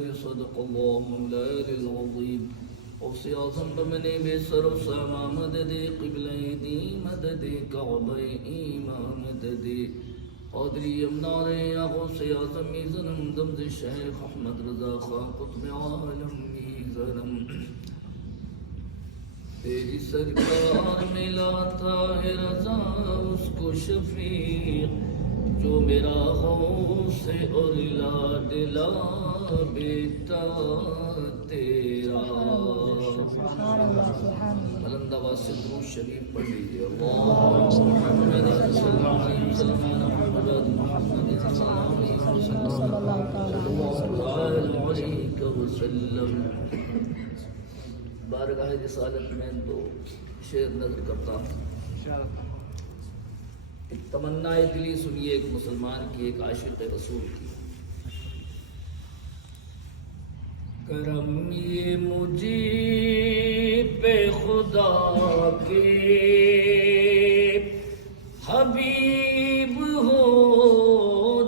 صدق الله العلي العظيم اوصي اعظم بمني بسر وسامع مددي قبلي دي مددي كعبي إيمان مددي قادري يمناري يا غوثي اعظم ميزنم دمز الشيخ احمد رضا خان قطب عالم ميزنم تیری سرکار ملاتا ہے رضا اس کو شفیق جو میرا غوث اور لاڈلا بیٹا تیرا بلند آواز سے درود شریف پڑھ لیجیے اللہم محمد صلی اللہ علیہ وسلم محمد صلی اللہ علیہ وسلم بارگاہ رسالت میں دو شعر نظر کرتا ہوں. ایک تمنا دلی سنیے ایک مسلمان کی، ایک عاشق رسول کی. کرم یہ مجھے پہ خدا کے حبیب ہو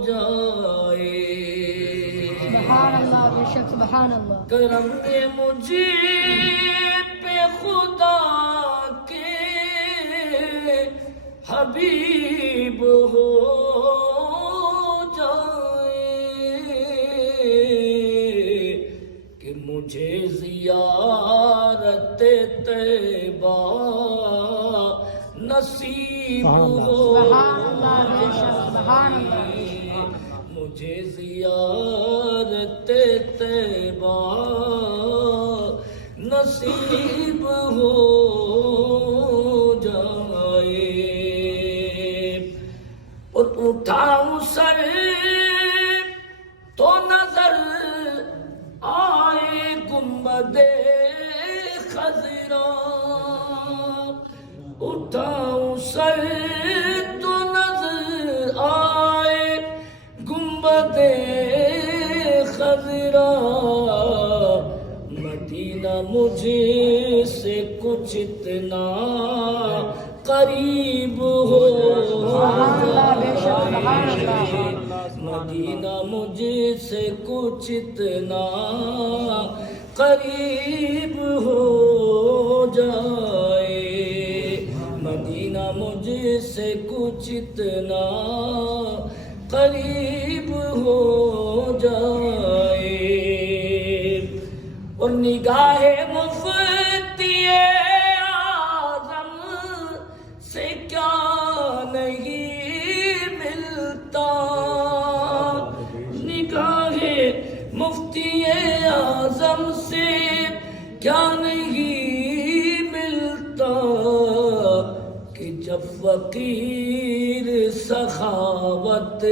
جائے. سبحان اللہ، بے شک سبحان اللہ. کرم یہ مجھے پہ خدا کے حبیب ہو جائے کہ مجھے زیارت طیبہ نصیب ہو جائے. مجھے زیارت طیبہ نصیب ہو جائے. اور اٹھاؤں سر تو نظر آئے گنبد خضرا. اٹھاؤں سر تو نظر آئے گنبد خضرا. مدینہ مجھے سے کچھ اتنا قریب ہو جائے. مدینہ مجھے سے کچھ اتنا قریب ہو جائے. مدینہ مجھے سے کچھ اتنا قریب ہو جائے. اور نگاہ مفتی اعظم سے کیا نہیں ملتا. نگاہ مفتی اعظم سے کیا نہیں ملتا کہ جب فقیر سخاوت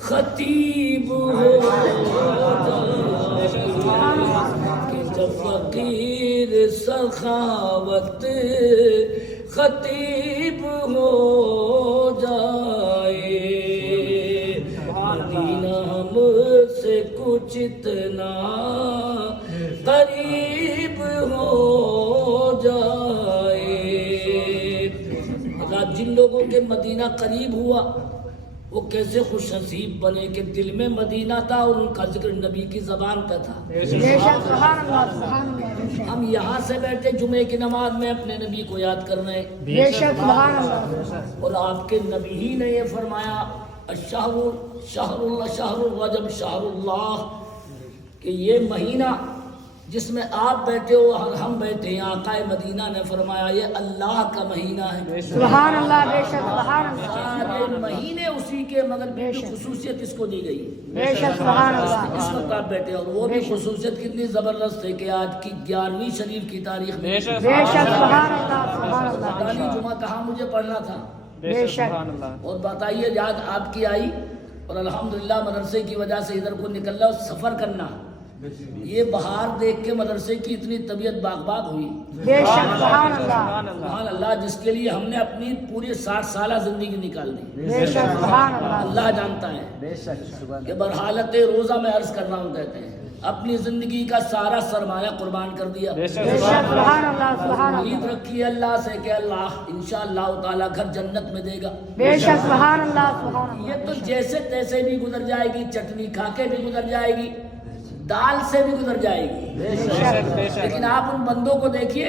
خطیب ہو جائے. کہ جب فقیر سخاوت خطیب ہو جائے. مدینہ ہم سے کچھ اتنا قریب ہو جائے. جن لوگوں کے مدینہ قریب ہوا وہ کیسے خوش نصیب بنے کہ دل میں مدینہ تھا اور ان کا ذکر نبی کی زبان پہ تھا. ہم یہاں سے بیٹھے جمعے کی نماز میں اپنے نبی کو یاد کر رہے ہیں. اور آپ کے نبی ہی نے یہ فرمایا الشہر شہر اللہ شہر الرجب شہر اللہ کہ یہ مہینہ جس میں آپ بیٹھے ہو اور ہم بیٹھے ہیں آقا مدینہ نے فرمایا یہ اللہ کا مہینہ ہے. سبحان اللہ، بے شک سبحان اللہ. سارے مہینے اسی کے مگر خصوصیت اس کو دی گئی. بے شک سبحان اللہ. اس وقت آپ بیٹھے اور وہ بھی خصوصیت کتنی زبردست ہے کہ آج کی 11ویں شریف کی تاریخ میں بے شک سبحان اللہ سبحان اللہ. پتہ جمعہ کہاں مجھے پڑھنا تھا. بے شک. اور بتائیے یاد آپ کی آئی اور الحمدللہ مدرسے کی وجہ سے ادھر کو نکلنا اور سفر کرنا. یہ بہار دیکھ کے مدرسے کی اتنی طبیعت باغ باغ ہوئی. بے شک سبحان اللہ. سبحان اللہ جس کے لیے ہم نے اپنی پوری 60 سالہ زندگی نکال دی. بے شک سبحان اللہ. اللہ جانتا ہے کہ برحالت روزہ میں عرض کر رہا ہوں کہتے ہیں اپنی زندگی کا سارا سرمایہ قربان کر دیا. بے شک سبحان اللہ سبحان اللہ. امید رکھی اللہ سے کہ اللہ انشاءاللہ تعالیٰ گھر جنت میں دے گا. بے شک سبحان اللہ سبحان اللہ. یہ تو جیسے تیسے بھی گزر جائے گی، چٹنی کھا کے بھی گزر جائے گی، دال سے بھی گزر جائے گی، لیکن آپ ان بندوں کو دیکھیے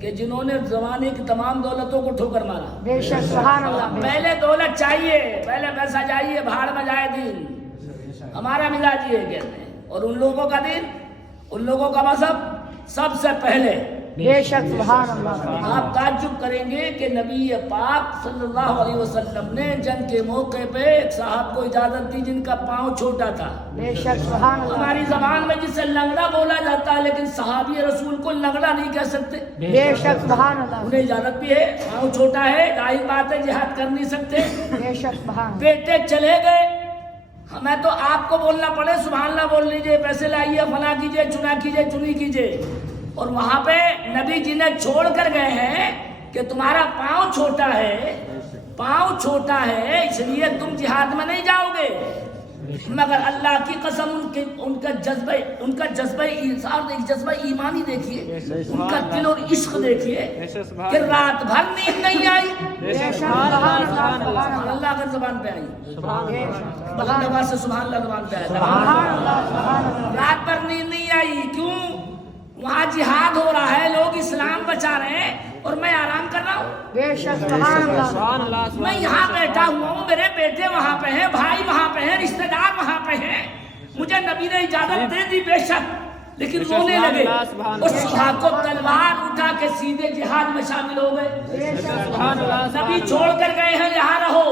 کہ جنہوں نے زمانے کی تمام دولتوں کو ٹھوکر مارا۔ بے شک سبحان اللہ۔ پہلے دولت چاہیے، پہلے پیسہ چاہیے، بھاڑ میں جائے دین۔ ہمارا مزاج یہ کہتے ہیں، اور ان لوگوں کا دین، ان لوگوں کا مذہب سب سے پہلے۔ بے شک سبحان اللہ۔ آپ تعجب کریں گے کہ نبی پاک صلی اللہ علیہ وسلم نے جنگ کے موقع پہ ایک صاحب کو اجازت دی جن کا پاؤں چھوٹا تھا۔ بے شک سبحان اللہ۔ ہماری زبان میں جسے لنگڑا بولا جاتا ہے، لیکن صحابی رسول کو لنگڑا نہیں کہہ سکتے۔ بے شک سبحان اللہ۔ انہیں اجازت بھی ہے، پاؤں چھوٹا ہے، ظاہر بات ہے جہاد کر نہیں سکتے۔ بے شک سبحان اللہ۔ بیٹے چلے گئے، ہمیں تو آپ کو بولنا پڑے سبحان اللہ بول لیجئے، پیسے لائیے، فلاں کیجئے، چنا کیجئے، چنی کیجئے، اور وہاں پہ نبی جی نے چھوڑ کر گئے ہیں کہ تمہارا پاؤں چھوٹا ہے، پاؤں چھوٹا ہے، اس لیے تم جہاد میں نہیں جاؤ گے۔ مگر اللہ کی قسم ان کا جذبہ جذبہ ایمانی دیکھیے، ان کا دل اور عشق دیکھیے کہ رات بھر نیند نہیں آئی۔ بے شک سبحان اللہ۔ سبحان اللہ اگر زبان پہ آئی، بلند آواز سے سبحان اللہ زبان پہ آئی، سبحان اللہ سبحان اللہ۔ رات بھر نیند نہیں آئی، کیوں؟ وہاں جہاد ہو رہا ہے، لوگ اسلام بچا رہے ہیں اور میں آرام کر رہا ہوں۔ بے شک سبحان اللہ۔ میں یہاں بیٹھا ہوا ہوں، میرے بیٹے وہاں پہ ہیں، بھائی وہاں پہ ہیں، رشتہ دار وہاں پہ ہیں، مجھے نبی نے اجازت دے دی بے شک، لیکن رونے لگے اور صبح کو تلوار اٹھا کے سیدھے جہاد میں شامل ہو گئے۔ نبی چھوڑ کر گئے ہیں یہاں رہو۔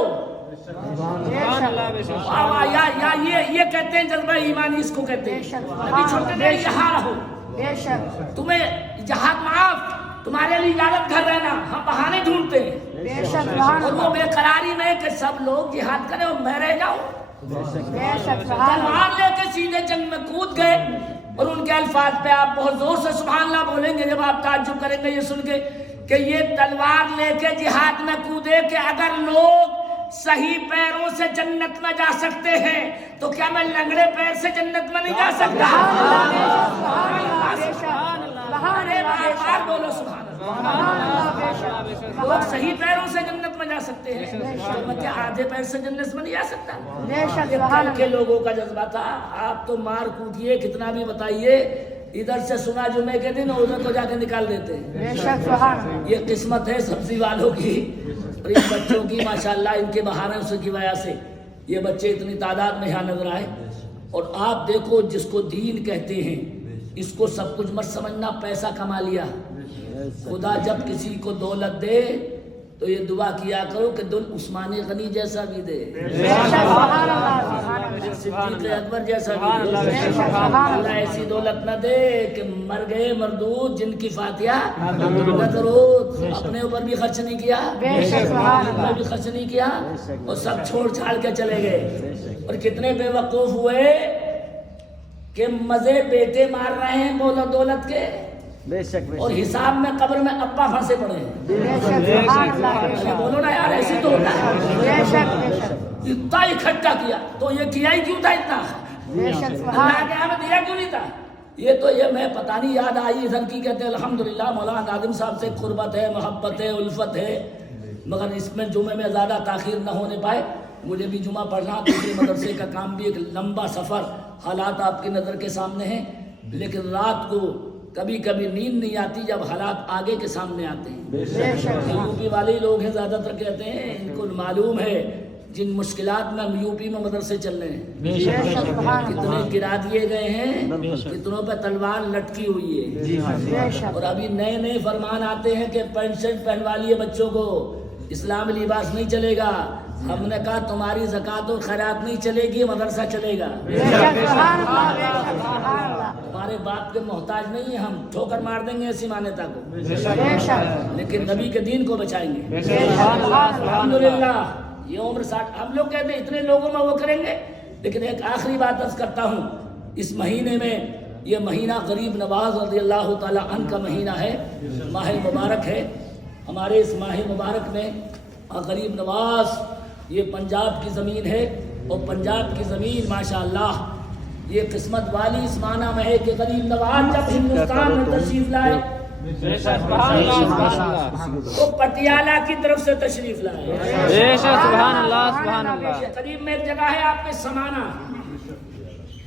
یہ کہتے ہیں جذبہ ایمانی، اس کو کہتے ہیں نبی چھوڑ کر گئے یہاں رہو، بے شک تمہیں جہاد معاف، تمہارے لیے اجازت گھر رہنا، ہم بہانے ڈھونڈتے ہیں۔ بے شک سبحان اور وہ اللہ۔ بے قراری میں کہ سب لوگ جہاد کریں اور میں رہ جاؤں، بے شک سبحان اللہ۔ تلوار لے کے سیدھے جنگ میں کود گئے، اور ان کے الفاظ پہ آپ بہت زور سے سبحان اللہ بولیں گے جب آپ تعجب کریں گے یہ سن کے کہ یہ تلوار لے کے جہاد میں کودے کہ اگر لوگ صحیح پیروں سے جنت میں جا سکتے ہیں تو کیا میں لنگڑے پیر سے جنت میں نہیں جا سکتا؟ ارے بار بولو سبحان اللہ۔ لوگ صحیح پیروں سے جنت میں جا سکتے ہیں تو میں کیا آدھے پیر سے جنت میں نہیں جا سکتا؟ بے شک یہ سبحان کل کے اللہ۔ لوگوں کا جذبہ تھا۔ آپ تو مار کوٹیے کتنا بھی بتائیے، ادھر سے سنا جمعے کے دن ادھر کو جا کے نکال دیتے ہیں۔ بے شک سبحان اللہ۔ یہ قسمت ہے سبزی والوں کی اور ان بچوں کی، ماشاءاللہ ان کے بہانے کی وجہ سے یہ بچے اتنی تعداد میں یہاں نظر آئے۔ اور آپ دیکھو جس کو دین کہتے ہیں اس کو سب کچھ مت سمجھنا پیسہ کما لیا۔ خدا جب کسی کو دولت دے تو یہ دعا کیا کرو کہ دل عثمان غنی جیسا بھی دے، بے شک سبحان اللہ۔ صدیق اکبر جیسا بھی دے۔ بے شک سبحان اللہ۔ اللہ ایسی دولت نہ دے کہ مر گئے مردود جن کی فاتحہ نہ درود، اپنے اوپر بھی خرچ نہیں کیا، بے شک سبحان میں اللہ۔ بھی خرچ نہیں کیا اور سب چھوڑ چھاڑ کے چلے گئے۔ اور کتنے بے وقوف ہوئے کہ مزے بیٹے مار رہے ہیں دولت کے، اور حساب میں قبر میں ابا پھنسے پڑے ہیں۔ بے شک سبحان اللہ۔ ارے بولو نا یار، ایسی تو ہوتا ہے۔ بے شک بے شک اتنا اکٹھا کیا تو یہ کیا ہی کیوں تھا اتنا؟ بے شک سبحان اللہ کے ہمیں دیا کیوں نہیں تھا؟ یہ تو یہ میں پتہ نہیں یاد آئی ادھر کی کہتے ہیں الحمدللہ مولانا ناظم صاحب سے قربت ہے، محبت ہے، الفت ہے، مگر اس میں جمعے میں زیادہ تاخیر نہ ہونے پائے۔ مجھے بھی جمعہ پڑھنا، کیونکہ مدرسے کا کام بھی ایک لمبا سفر، حالات آپ کی نظر کے سامنے ہیں، لیکن رات کو کبھی کبھی نیند نہیں آتی جب حالات آگے کے سامنے آتے ہیں۔ بے شک یو پی والے لوگ ہیں زیادہ تر کہتے ہیں، ان کو معلوم ہے جن مشکلات میں یو پی میں مدرسے چل رہے ہیں، بے شک سبحان اللہ۔ کتنے گرا دیے گئے ہیں، کتنوں پہ تلوار لٹکی ہوئی ہے، بے شک اور ابھی نئے نئے فرمان آتے ہیں کہ پینٹ شرٹ پہنوا لیے بچوں کو، اسلامی لباس نہیں چلے گا۔ ہم نے کہا تمہاری زکوٰۃ و خیرات نہیں چلے گی، مدرسہ چلے گا۔ بے شک سبحان اللہ۔ بے شک سبحان اللہ۔ تمہارے باپ کے محتاج نہیں ہیں، ہم ٹھوکر مار دیں گے ایسی مانیتا کو، بے شک لیکن نبی کے دین کو بچائیں گے۔ بے شک سبحان اللہ۔ الحمدللہ یہ عمر 60 ہم لوگ کہتے ہیں اتنے لوگوں میں وہ کریں گے، لیکن ایک آخری بات عرض کرتا ہوں، اس مہینے میں یہ مہینہ غریب نواز رضی اللہ تعالی عنہ کا مہینہ ہے، ماہ مبارک ہے۔ ہمارے اس ماہ مبارک میں غریب نواز یہ پنجاب کی زمین ہے، اور پنجاب کی زمین ماشاءاللہ یہ قسمت والی اس معنی میں ہے کہ غریب نواز جب ہندوستان میں تشریف لائے تو پٹیالہ کی طرف سے تشریف لائے۔ سبحان اللہ سبحان اللہ۔ قریب میں ایک جگہ ہے آپ کے سمانا،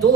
2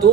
2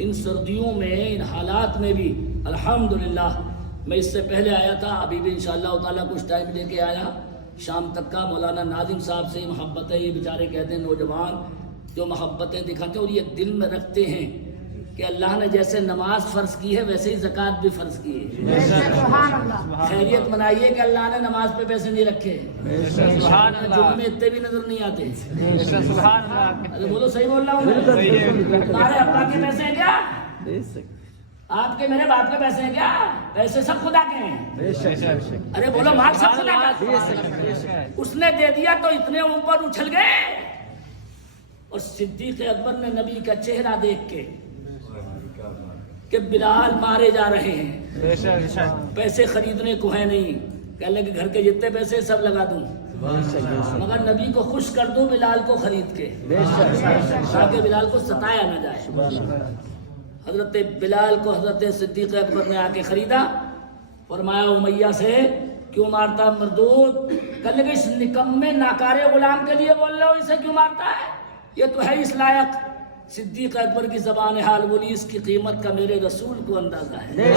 ان سردیوں میں ان حالات میں بھی الحمدللہ میں اس سے پہلے آیا تھا، ابھی بھی انشاءاللہ تعالیٰ کچھ ٹائم لے کے آیا شام تک کا، مولانا ناظم صاحب سے محبتیں، یہ بیچارے کہتے ہیں نوجوان جو محبتیں دکھاتے ہیں اور یہ دل میں رکھتے ہیں کہ اللہ نے جیسے نماز فرض کی ہے ویسے ہی زکوٰۃ بھی فرض کی ہے۔ سبحان اللہ خیریت منائیے کہ اللہ نے نماز پہ پیسے نہیں رکھے، سبحان اللہ، جن میں اتنے بھی نظر نہیں آتے۔ سبحان اللہ، ارے بولو صحیح بول رہا ہوں میں؟ تمہارے ابا کے پیسے ہیں کیا؟ آپ کے میرے باپ کے پیسے ہیں کیا؟ پیسے سب خدا کے ہیں۔ ارے بولو مال سب خدا کا ہے۔ اس نے دے دیا تو اتنے اوپر اچھل گئے، اور صدیق اکبر نے نبی کا چہرہ دیکھ کے کہ بلال مارے جا رہے ہیں، پیسے خریدنے کو ہے نہیں، کہنے لگے گھر کے جتنے پیسے سب لگا دوں مگر نبی کو خوش کر دوں بلال کو خرید کے، تاکہ بلال کو ستایا نہ جائے۔ حضرت بلال کو حضرت صدیق اکبر نے آ کے خریدا، فرمایا امیہ سے کیوں مارتا مردود؟ کہنے لگے اس نکمے ناکارے غلام کے لیے بول رہے ہو، اسے کیوں مارتا ہے؟ یہ تو ہے اس لائق۔ صدیق اکبر کی زبان حال بولی اس کی قیمت کا میرے رسول کو اندازہ ہے۔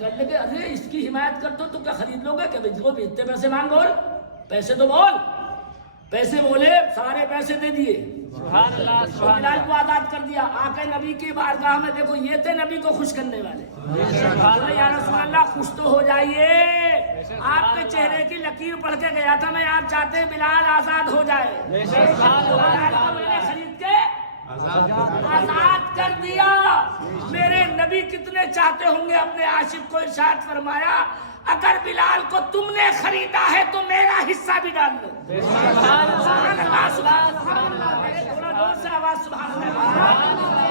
کہنے لگے ارے اس کی حمایت کر دو تو کیا خرید لو گے؟ کہ اتنے پیسے مانگ، بول پیسے تو بول۔ پیسے بولے، سارے پیسے دے دیے، بلال کو آزاد کر دیا۔ آ کے نبی کی بارگاہ میں دیکھو یہ تھے نبی کو خوش کرنے والے، یا رسول اللہ خوش تو ہو جائیے، آپ کے چہرے کی لکیر پڑھ کے گیا تھا میں، آپ چاہتے ہیں بلال آزاد ہو جائے، بلال کو میں نے خرید کے آزاد کر دیا۔ میرے نبی کتنے چاہتے ہوں گے اپنے عاشق کو، ارشاد فرمایا اگر بلال کو تم نے خریدا ہے تو میرا حصہ بھی ڈال دو۔ سبحان اللہ، سبحان اللہ، تھوڑا زور سے آواز سبحان اللہ۔